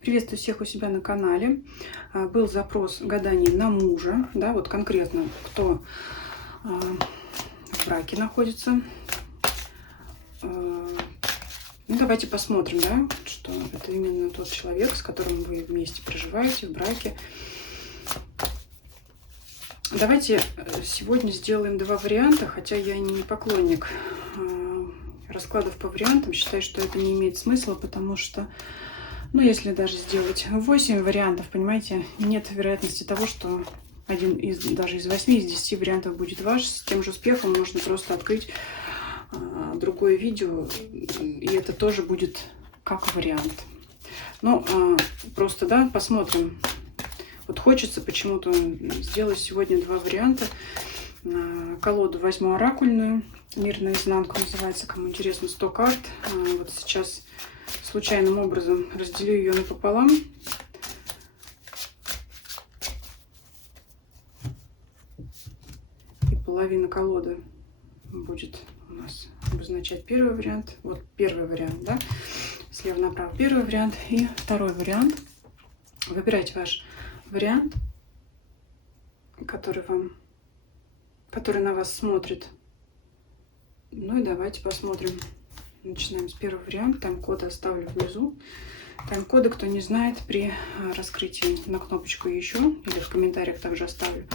Приветствую всех у себя на канале. Был запрос гаданий на мужа, да, вот конкретно кто в браке находится. Ну, давайте посмотрим, да, что это именно тот человек, с которым вы вместе проживаете в браке. Давайте сегодня сделаем два варианта, хотя я не поклонник раскладов по вариантам. Считаю, что это не имеет смысла, потому что, ну, если даже сделать 8 вариантов, понимаете, нет вероятности того, что даже из 8, из 10 вариантов будет ваш. С тем же успехом можно просто открыть другое видео, и это тоже будет как вариант. Ну, просто, да, посмотрим. Вот хочется почему-то сделать сегодня два варианта. Колоду возьму оракульную, мир наизнанку называется, кому интересно, 100 карт. Вот сейчас случайным образом разделю ее напополам. И половина колоды будет у нас обозначать первый вариант. Вот первый вариант, да, слева направо первый вариант и второй вариант. Выбирайте ваш вариант, который на вас смотрит. Ну и давайте посмотрим. Начинаем с первого варианта. Тайм-коды оставлю внизу. Тайм-коды, кто не знает, при раскрытии на кнопочку еще или в комментариях также оставлю.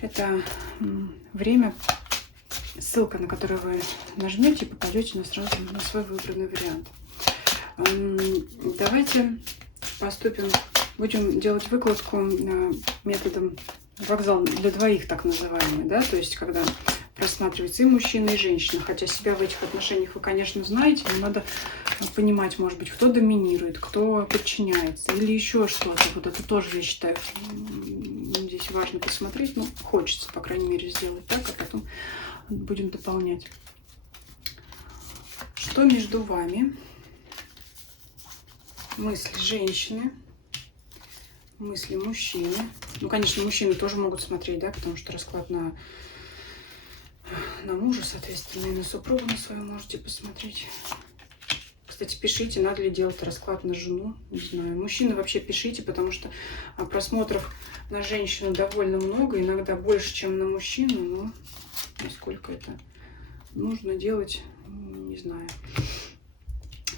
Это время, ссылка, на которую вы нажмете, и попадете сразу на свой выбранный вариант. Давайте поступим. Будем делать выкладку методом вокзал для двоих, так называемый, да, то есть когда просматривается и мужчина, и женщина, хотя себя в этих отношениях вы, конечно, знаете, но надо понимать, может быть, кто доминирует, кто подчиняется или еще что-то. Вот это тоже, я считаю, здесь важно посмотреть, ну, хочется, по крайней мере, сделать так, а потом будем дополнять. Что между вами? Мысли женщины, мысли мужчины. Ну, конечно, мужчины тоже могут смотреть, да, потому что расклад на мужа, соответственно, и на супругу на свою можете посмотреть. Кстати, пишите, надо ли делать расклад на жену, не знаю. Мужчины вообще пишите, потому что просмотров на женщину довольно много, иногда больше, чем на мужчину, но насколько это нужно делать, не знаю.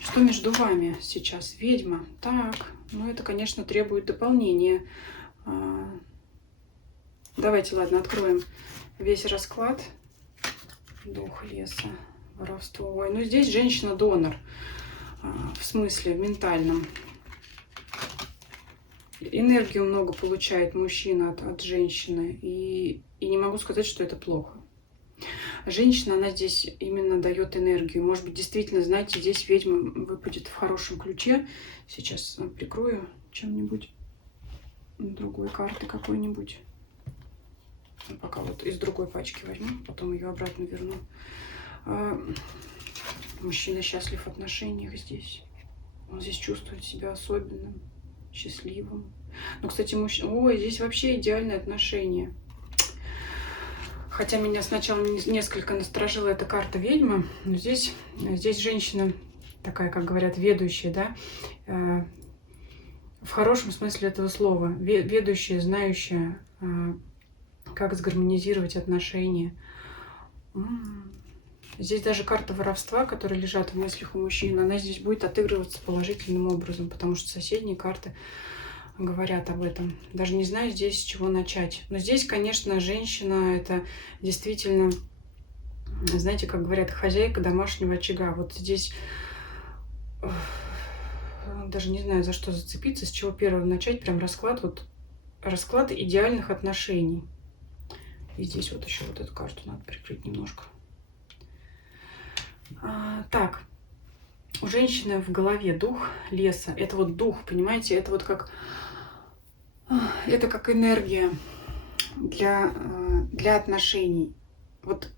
Что между вами сейчас? Ведьма. Так, ну это, конечно, требует дополнения. Давайте, ладно, откроем весь расклад. Дух леса, воровство. Ой, ну здесь женщина-донор. В смысле, в ментальном. Энергию много получает мужчина от женщины. И не могу сказать, что это плохо. Женщина, она здесь именно дает энергию. Может быть, действительно, знаете, здесь ведьма выпадет в хорошем ключе. Сейчас прикрою чем-нибудь, другой карты какой-нибудь. Пока вот из другой пачки возьму, потом ее обратно верну. Мужчина счастлив в отношениях здесь. Он здесь чувствует себя особенным, счастливым. Ну, кстати, ой, здесь вообще идеальные отношения. Хотя меня сначала несколько насторожила эта карта ведьмы, но здесь женщина такая, как говорят, ведущая, да, в хорошем смысле этого слова. Ведущая, знающая, как сгармонизировать отношения. Здесь даже карта воровства, которая лежат в мыслях у мужчин, она здесь будет отыгрываться положительным образом, потому что соседние карты говорят об этом. Даже не знаю здесь, с чего начать. Но здесь, конечно, женщина — это действительно, знаете, как говорят, хозяйка домашнего очага. Вот здесь даже не знаю, за что зацепиться, с чего первого начать. Прям расклад, вот расклад идеальных отношений. И здесь вот еще вот эту карту надо прикрыть немножко. Так, у женщины в голове дух леса. Это вот дух, понимаете, это вот как энергия для отношений. Вот,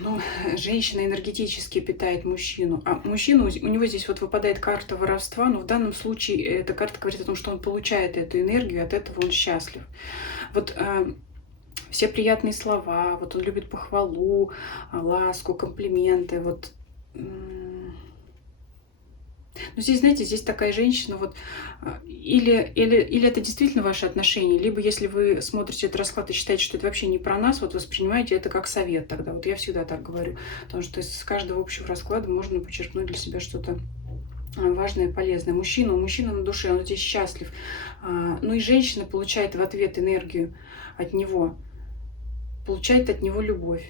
ну, женщина энергетически питает мужчину, а мужчина, у него здесь вот выпадает карта воровства, но в данном случае эта карта говорит о том, что он получает эту энергию, от этого он счастлив. Вот все приятные слова, вот он любит похвалу, ласку, комплименты, вот Но здесь, знаете, здесь такая женщина, вот, или это действительно ваши отношения, либо если вы смотрите этот расклад и считаете, что это вообще не про нас, вот воспринимаете это как совет тогда. Вот я всегда так говорю, потому что из каждого общего расклада можно почерпнуть для себя что-то важное, полезное. У мужчины на душе, он здесь счастлив. Ну и женщина получает в ответ энергию от него, получает от него любовь.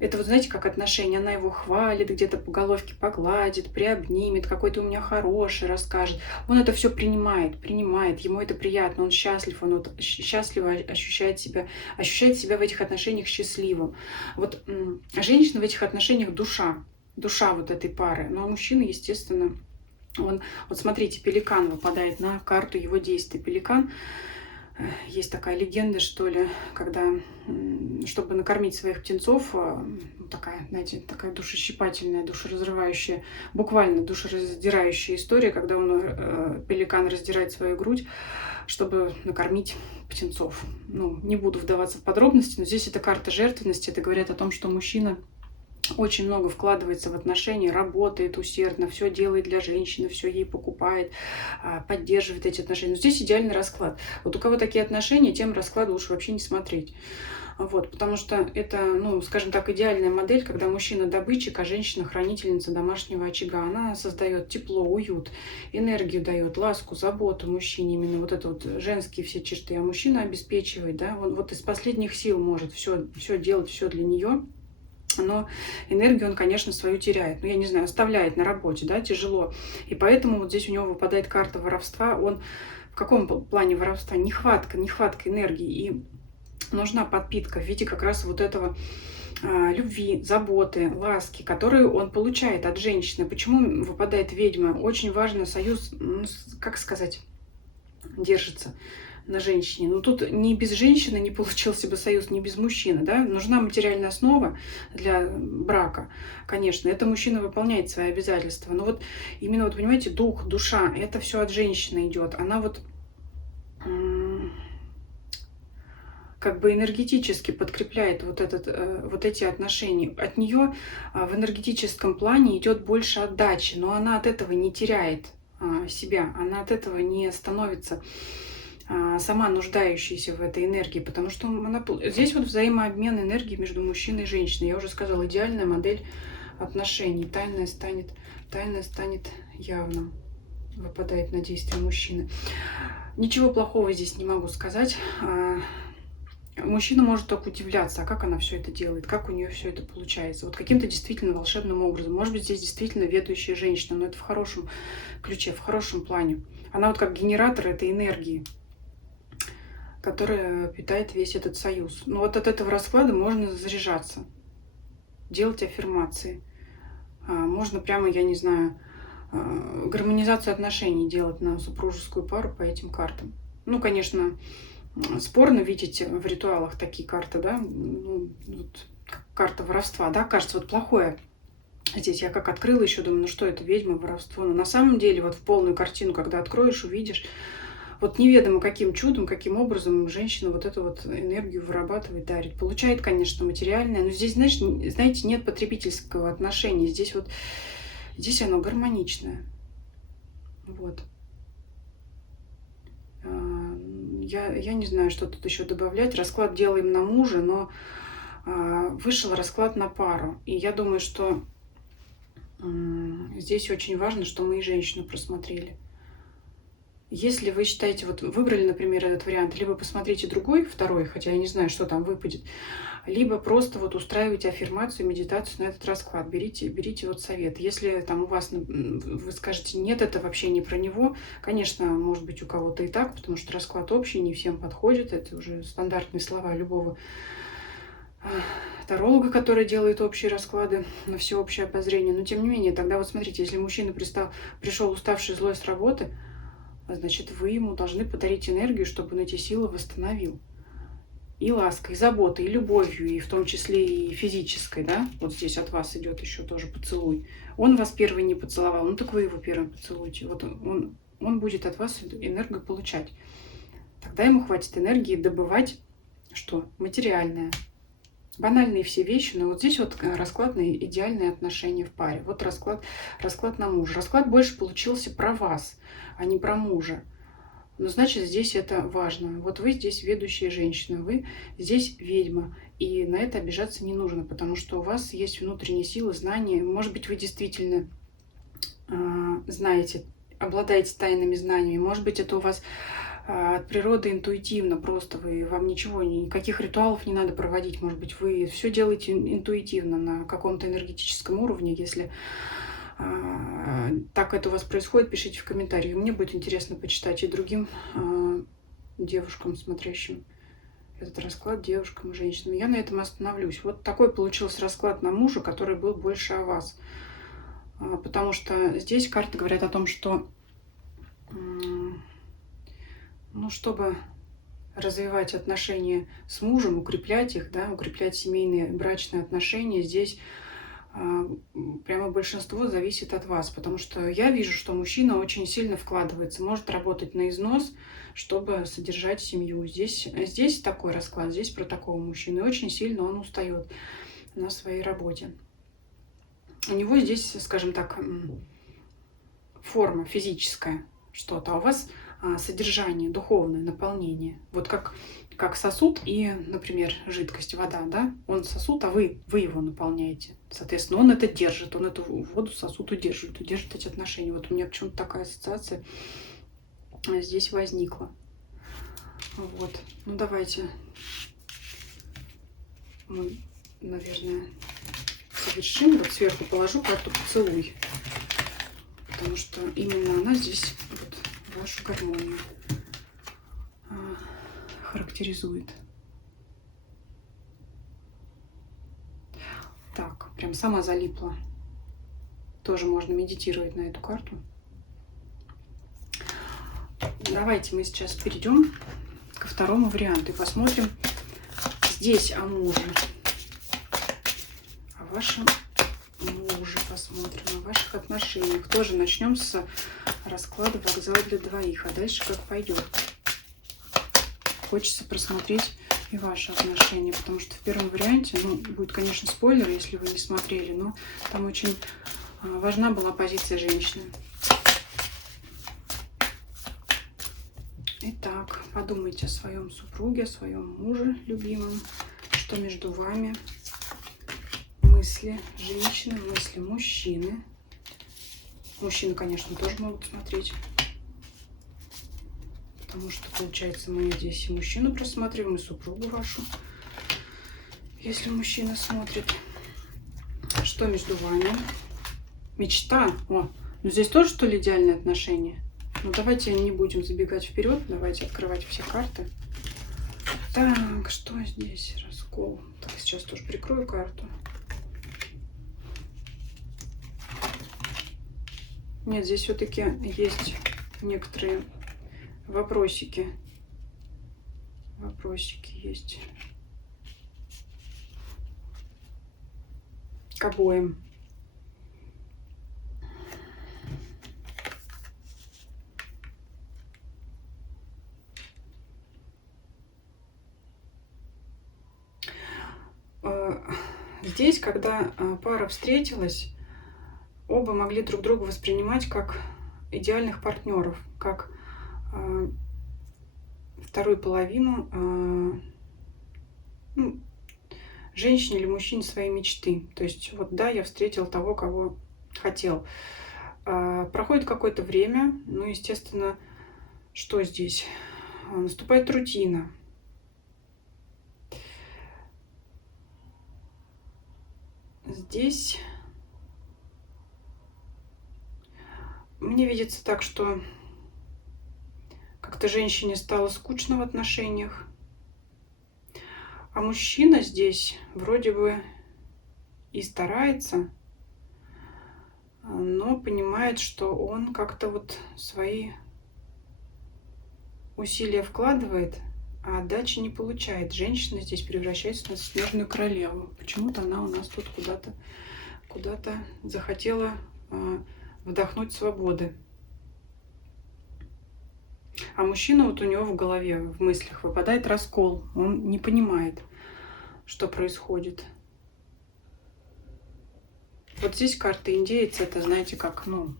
Это вот знаете, как отношения, она его хвалит, где-то по головке погладит, приобнимет, какой ты у меня хороший, расскажет. Он это все принимает, ему это приятно, он счастлив, он вот счастливо ощущает себя в этих отношениях счастливым. Вот женщина в этих отношениях душа вот этой пары. Ну а мужчина, естественно, он, вот смотрите, пеликан выпадает на карту его действий. Пеликан, есть такая легенда, что ли, когда, чтобы накормить своих птенцов, такая, знаете, такая душещипательная, душеразрывающая, буквально душераздирающая история, когда пеликан раздирает свою грудь, чтобы накормить птенцов. Ну, не буду вдаваться в подробности, но здесь это карта жертвенности, это говорит о том, что мужчина очень много вкладывается в отношения, работает усердно, все делает для женщины, все ей покупает, поддерживает эти отношения. Но здесь идеальный расклад. Вот у кого такие отношения, тем расклад лучше вообще не смотреть. Вот, потому что это, ну, скажем так, идеальная модель, когда мужчина добытчик, а женщина хранительница домашнего очага. Она создает тепло, уют, энергию дает, ласку, заботу мужчине, именно вот это вот женские все черты. А мужчина обеспечивает, да, он вот из последних сил может все делать, все для нее. Но энергию он, конечно, свою теряет. Ну, я не знаю, оставляет на работе, да, тяжело. И поэтому вот здесь у него выпадает карта воровства. Он в каком плане воровства? Нехватка энергии. И нужна подпитка в виде как раз вот этого любви, заботы, ласки, которую он получает от женщины. Почему выпадает ведьма? Очень важно союз, ну, как сказать, держится на женщине. Но тут ни без женщины не получился бы союз, ни без мужчины. Да? Нужна материальная основа для брака, конечно. Это мужчина выполняет свои обязательства. Но вот именно, вот понимаете, дух, душа, это все от женщины идет. Она вот как бы энергетически подкрепляет вот эти отношения. От нее в энергетическом плане идет больше отдачи, но она от этого не теряет себя, она от этого не становится сама нуждающаяся в этой энергии, потому что здесь вот взаимообмен энергии между мужчиной и женщиной. Я уже сказала, идеальная модель отношений. Тайное станет явным. Выпадает на действие мужчины. Ничего плохого здесь не могу сказать. Мужчина может только удивляться, а как она все это делает, как у нее все это получается. Вот каким-то действительно волшебным образом. Может быть, здесь действительно ведущая женщина, но это в хорошем ключе, в хорошем плане. Она вот как генератор этой энергии, которая питает весь этот союз. Но вот от этого расклада можно заряжаться, делать аффирмации. Можно прямо, я не знаю, гармонизацию отношений делать на супружескую пару по этим картам. Ну, конечно, спорно видеть в ритуалах такие карты, да, ну, вот, карта воровства, да, кажется, вот плохое. Здесь я как открыла еще, думаю, ну что это, ведьма, воровство. Но на самом деле, вот в полную картину, когда откроешь, увидишь, вот неведомо каким чудом, каким образом женщина вот эту вот энергию вырабатывает, дарит. Получает, конечно, материальное, но здесь, знаете, нет потребительского отношения. Здесь оно гармоничное. Вот. Я не знаю, что тут еще добавлять. Расклад делаем на мужа, но вышел расклад на пару. И я думаю, что здесь очень важно, что мы и женщину просмотрели. Если вы считаете, вот выбрали, например, этот вариант, либо посмотрите другой, второй, хотя я не знаю, что там выпадет, либо просто вот устраивайте аффирмацию, медитацию на этот расклад, берите вот совет. Если там у вас, вы скажете, нет, это вообще не про него, конечно, может быть у кого-то и так, потому что расклад общий, не всем подходит, это уже стандартные слова любого таролога, который делает общие расклады на всеобщее обозрение. Но тем не менее, тогда вот смотрите, если мужчина пришел уставший, злой с работы, значит, вы ему должны подарить энергию, чтобы он эти силы восстановил. И лаской, и заботой, и любовью, и в том числе и физической, да? Вот здесь от вас идет еще тоже поцелуй. Он вас первый не поцеловал, ну так вы его первым поцелуйте. Вот он будет от вас энергию получать. Тогда ему хватит энергии добывать что? Материальное. Банальные все вещи, но вот здесь вот расклад на идеальные отношения в паре. Вот расклад на мужа. Расклад больше получился про вас, а не про мужа. Но значит, здесь это важно. Вот вы здесь ведущая женщина, вы здесь ведьма. И на это обижаться не нужно, потому что у вас есть внутренние силы, знания. Может быть, вы действительно знаете, обладаете тайными знаниями. Может быть, это у вас от природы интуитивно, просто вам ничего, никаких ритуалов не надо проводить. Может быть, вы все делаете интуитивно на каком-то энергетическом уровне. Если так это у вас происходит, пишите в комментариях. Мне будет интересно почитать и другим девушкам, смотрящим этот расклад, девушкам и женщинам. Я на этом остановлюсь. Вот такой получился расклад на мужа, который был больше о вас. Потому что здесь карты говорят о том, что ну, чтобы развивать отношения с мужем, укреплять их, да, укреплять семейные брачные отношения, здесь прямо большинство зависит от вас, потому что я вижу, что мужчина очень сильно вкладывается, может работать на износ, чтобы содержать семью. Здесь такой расклад, здесь про такого мужчину, и очень сильно он устает на своей работе. У него здесь, скажем так, форма физическая что-то, а у вас содержание, духовное наполнение. Вот как сосуд и, например, жидкость, вода, да? Он сосуд, а вы его наполняете. Соответственно, он это держит, он эту воду, сосуд удерживает эти отношения. Вот у меня почему-то такая ассоциация здесь возникла. Вот. Ну, давайте мы, наверное, совершим. Вот сверху положу карту «Поцелуй», потому что именно она здесь вот вашу гармонию характеризует. Так, прям сама залипла. Тоже можно медитировать на эту карту. Давайте мы сейчас перейдем ко второму варианту и посмотрим здесь о муже. О вашем муже посмотрим, о ваших отношениях. Тоже начнем с расклада «Вокзал для двоих», а дальше как пойдет. Хочется просмотреть и ваши отношения, потому что в первом варианте, ну, будет, конечно, спойлер, если вы не смотрели, но там очень важна была позиция женщины. Итак, подумайте о своем супруге, о своем муже любимом, что между вами. Мысли женщины, мысли мужчины. Мужчины, конечно, тоже могут смотреть. Потому что, получается, мы здесь и мужчину просматриваем, и супругу вашу. Если мужчина смотрит. Что между вами? Мечта. О, ну здесь тоже, что ли, идеальные отношения? Ну, давайте не будем забегать вперед. Давайте открывать все карты. Так, что здесь? Раскол. Так, сейчас тоже прикрою карту. Нет, здесь все-таки есть некоторые вопросики. Вопросики есть. К обоим. Здесь, когда пара встретилась, оба могли друг друга воспринимать как идеальных партнеров, как вторую половину ну, женщине или мужчине своей мечты. То есть, вот да, я встретил того, кого хотел. Проходит какое-то время, ну, естественно, что здесь? Наступает рутина. Здесь мне видится так, что как-то женщине стало скучно в отношениях, а мужчина здесь вроде бы и старается, но понимает, что он как-то вот свои усилия вкладывает, а отдачи не получает. Женщина здесь превращается в снежную королеву. Почему-то она у нас тут куда-то захотела вдохнуть свободы. А мужчина вот у него в голове, в мыслях выпадает раскол. Он не понимает, что происходит. Вот здесь карта индеец, это, знаете, как, ну,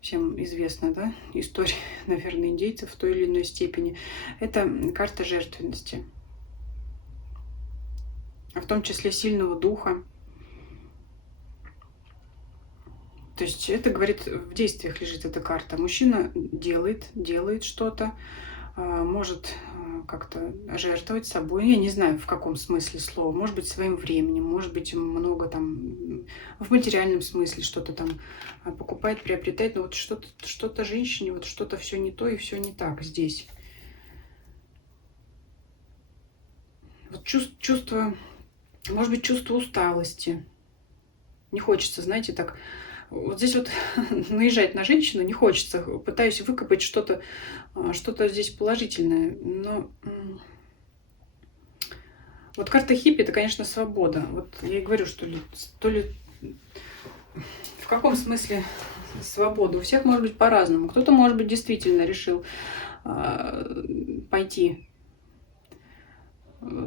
всем известна, да, история, наверное, индейцев в той или иной степени. Это карта жертвенности, в том числе сильного духа. То есть это говорит, в действиях лежит эта карта. Мужчина делает что-то, может как-то жертвовать собой. Я не знаю, в каком смысле слова. Может быть, своим временем, может быть, много там в материальном смысле что-то там покупает, приобретает. Но вот что-то женщине, вот что-то все не то и все не так здесь. Вот чувство, может быть, чувство усталости. Не хочется, знаете, так вот здесь вот наезжать на женщину не хочется. Пытаюсь выкопать что-то здесь положительное. Но вот карта хиппи — это, конечно, свобода. Вот я и говорю, что то ли в каком смысле свобода? У всех может быть по-разному. Кто-то, может быть, действительно решил пойти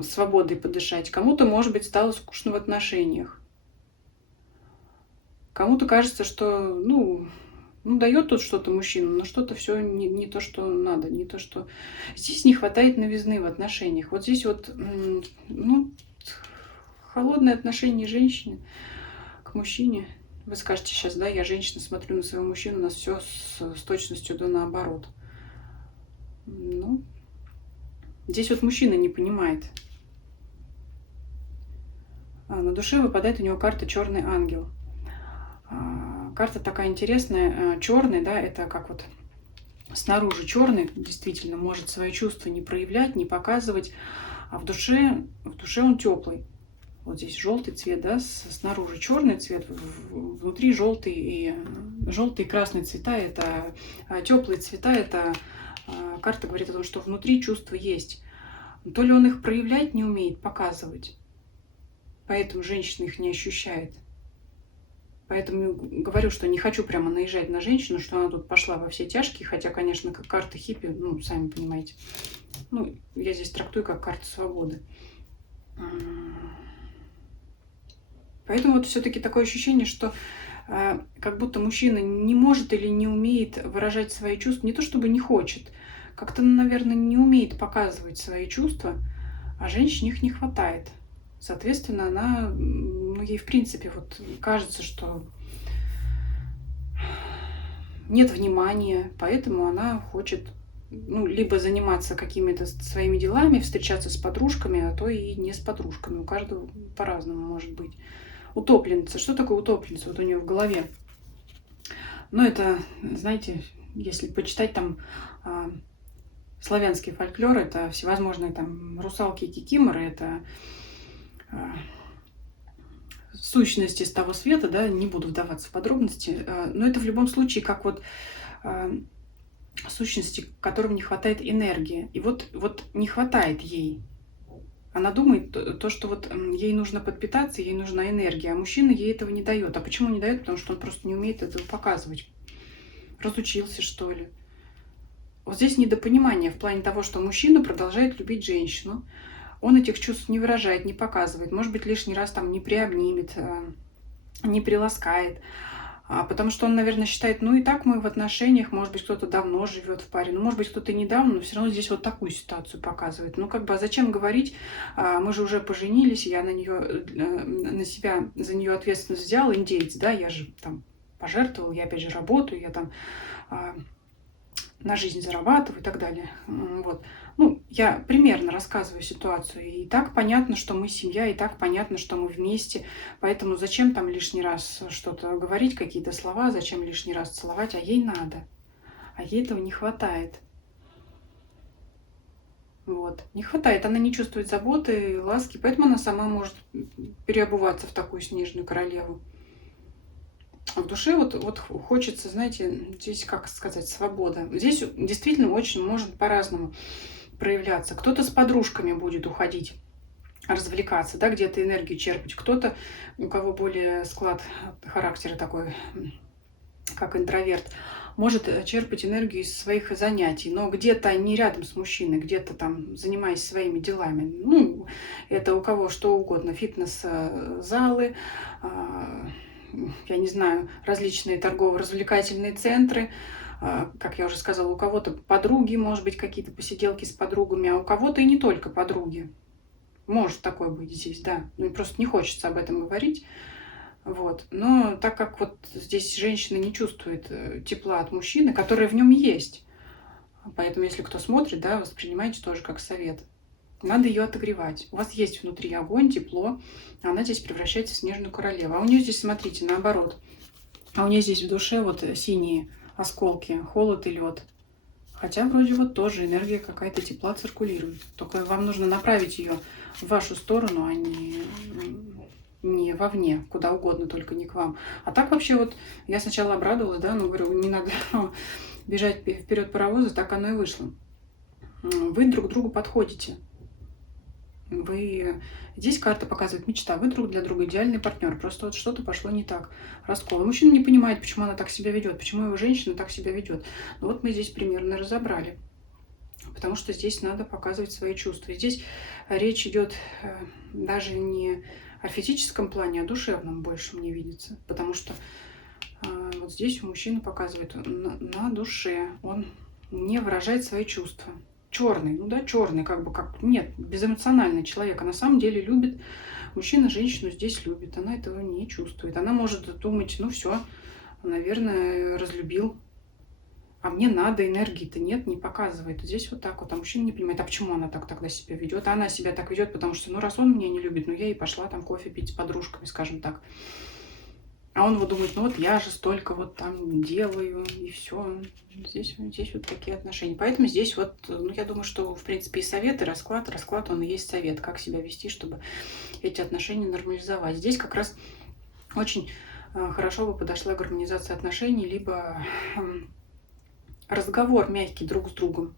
свободой подышать. Кому-то, может быть, стало скучно в отношениях. Кому-то кажется, что, ну, дает тут что-то мужчина, но что-то все не то, что надо, не то, что... Здесь не хватает новизны в отношениях. Вот здесь вот, ну, холодное отношение женщины к мужчине. Вы скажете сейчас, да, я женщина, смотрю на своего мужчину, у нас все с точностью да наоборот. Ну, здесь вот мужчина не понимает. На душе выпадает у него карта «Черный ангел». Карта такая интересная. Черный, да, это как вот снаружи черный, действительно, может свои чувства не проявлять, не показывать, а в душе он теплый. Вот здесь желтый цвет, да, снаружи черный цвет, внутри желтый и красный цвета, это теплые цвета, это карта говорит о том, что внутри чувства есть. То ли он их проявлять не умеет, показывать, поэтому женщина их не ощущает. Поэтому говорю, что не хочу прямо наезжать на женщину, что она тут пошла во все тяжкие, хотя, конечно, как карта хиппи, ну, сами понимаете. Ну, я здесь трактую как карту свободы. Поэтому вот все-таки такое ощущение, что как будто мужчина не может или не умеет выражать свои чувства, не то чтобы не хочет, как-то, наверное, не умеет показывать свои чувства, а женщине их не хватает. Соответственно, она, ну, ей в принципе вот кажется, что нет внимания, поэтому она хочет, ну, либо заниматься какими-то своими делами, встречаться с подружками, а то и не с подружками. У каждого по-разному может быть. Утопленница. Что такое утопленница? Вот у нее в голове. Ну, это, знаете, если почитать там славянский фольклор, это всевозможные там русалки и кикиморы, это сущности с того света, да, не буду вдаваться в подробности, но это в любом случае как вот сущности, которым не хватает энергии. И вот не хватает ей. Она думает то, что вот ей нужно подпитаться, ей нужна энергия, а мужчина ей этого не дает. А почему не дает? Потому что он просто не умеет этого показывать. Разучился, что ли. Вот здесь недопонимание в плане того, что мужчина продолжает любить женщину, он этих чувств не выражает, не показывает, может быть, лишний раз там не приобнимет, не приласкает, потому что он, наверное, считает, ну и так мы в отношениях, может быть, кто-то давно живет в паре, ну, может быть, кто-то недавно, но все равно здесь вот такую ситуацию показывает. Ну, как бы, а зачем говорить, мы же уже поженились, я на себя, за нее ответственность взял, индеец, да, я же там пожертвовал, я опять же работаю, я там на жизнь зарабатываю и так далее. Вот. Ну, я примерно рассказываю ситуацию. И так понятно, что мы семья, и так понятно, что мы вместе. Поэтому зачем там лишний раз что-то говорить, какие-то слова, зачем лишний раз целовать, а ей надо. А ей этого не хватает. Вот. Не хватает, она не чувствует заботы, ласки, поэтому она сама может переобуваться в такую снежную королеву. В душе вот хочется, знаете, здесь, как сказать, свобода. Здесь действительно очень может по-разному проявляться. Кто-то с подружками будет уходить, развлекаться, да, где-то энергию черпать. Кто-то, у кого более склад характера такой, как интроверт, может черпать энергию из своих занятий, но где-то не рядом с мужчиной, где-то там занимаясь своими делами. Ну, это у кого что угодно, фитнес-залы, я не знаю, различные торгово-развлекательные центры, как я уже сказала, у кого-то подруги, может быть, какие-то посиделки с подругами, а у кого-то и не только подруги. Может такое быть здесь, да. Ну, просто не хочется об этом говорить. Вот. Но так как вот здесь женщина не чувствует тепла от мужчины, которое в нем есть, поэтому если кто смотрит, да, воспринимайте тоже как совет. Надо ее отогревать. У вас есть внутри огонь, тепло, а она здесь превращается в снежную королеву. А у нее здесь, смотрите, наоборот. А у нее здесь в душе вот синие осколки, холод и лед. Хотя вроде вот тоже энергия какая-то тепла циркулирует. Только вам нужно направить ее в вашу сторону, а не вовне, куда угодно, только не к вам. А так вообще вот я сначала обрадовалась, да, ну говорю, не надо бежать вперед паровоза, так оно и вышло. Вы друг другу подходите. Здесь карта показывает мечта. Вы друг для друга идеальный партнер. Просто вот что-то пошло не так. Раскол. Мужчина не понимает, почему она так себя ведет, почему его женщина так себя ведет. Ну вот мы здесь примерно разобрали. Потому что здесь надо показывать свои чувства. Здесь речь идет даже не о физическом плане, а душевном больше мне видится. Потому что вот здесь у мужчины показывает на душе. Он не выражает свои чувства. Черный, ну да, черный, как бы как нет, безэмоциональный человек. А на самом деле любит, мужчина женщину здесь любит. Она этого не чувствует. Она может думать, ну все, наверное, разлюбил. А мне надо, энергии-то нет, не показывает. Здесь вот так вот. А мужчина не понимает, а почему она так тогда себя ведет? А она себя так ведет, потому что, ну, раз он меня не любит, ну, я и пошла там кофе пить с подружками, скажем так. А он вот думает, ну, вот я же столько вот там делаю, и все. Здесь вот такие отношения. Поэтому здесь вот, ну, я думаю, что, в принципе, и совет, и расклад. Расклад, он и есть совет, как себя вести, чтобы эти отношения нормализовать. Здесь как раз очень хорошо бы подошла гармонизация отношений, либо разговор мягкий друг с другом.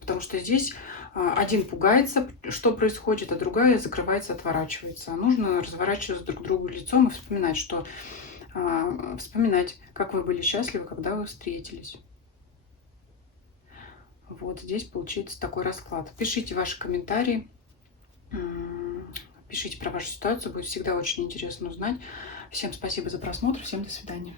Потому что здесь один пугается, что происходит, а другая закрывается, отворачивается. А нужно разворачиваться друг к другу лицом и вспоминать, вспоминать, как вы были счастливы, когда вы встретились. Вот здесь получается такой расклад. Пишите ваши комментарии, пишите про вашу ситуацию, будет всегда очень интересно узнать. Всем спасибо за просмотр, всем до свидания.